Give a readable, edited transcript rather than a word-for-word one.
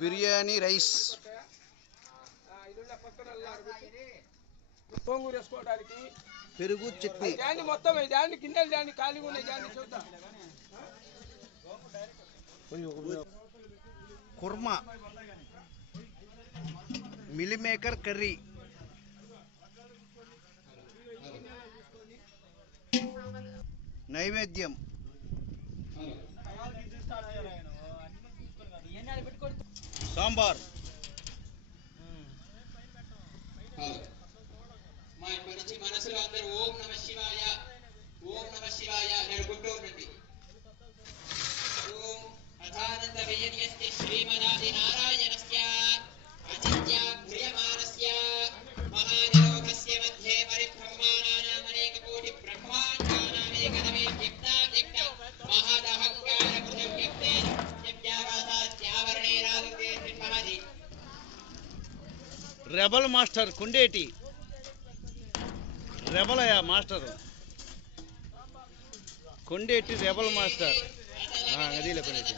Biryani rice గోంగూర వేసుకోవడానికి పెరుగు చట్నీ మొత్తం గిన్నెలు ఖాళీగా ఉన్నాయి చూద్దాం. కుర్మా మిల్ మేకర్ కర్రీ నైవేద్యం సాంబార్ మనసులో అందరూ ఓం నమః శివాయ ఓం నమః శివాయ నడుకుంటూ ఉండండి. ఓం అథానంద విజయస్య శ్రీమదాది నారాయణస్య అచిత్య ప్రియమానస్య మహానిరోధస్య మధ్యే పరిబ్రహ్మానానాం అనేక కోటి బ్రహ్మాండానామేకదమే వ్యక్త మహాదహంకార పృథవ్యక్తే యజ్ఞావాసాస్యావరణే రాజతే త్రిమహది. రెబల్ మాస్టర్ కుండేటి రెబలయా మాస్టర్ కొండేటి రెబల్ మాస్టర్ అదిలే కొండేటి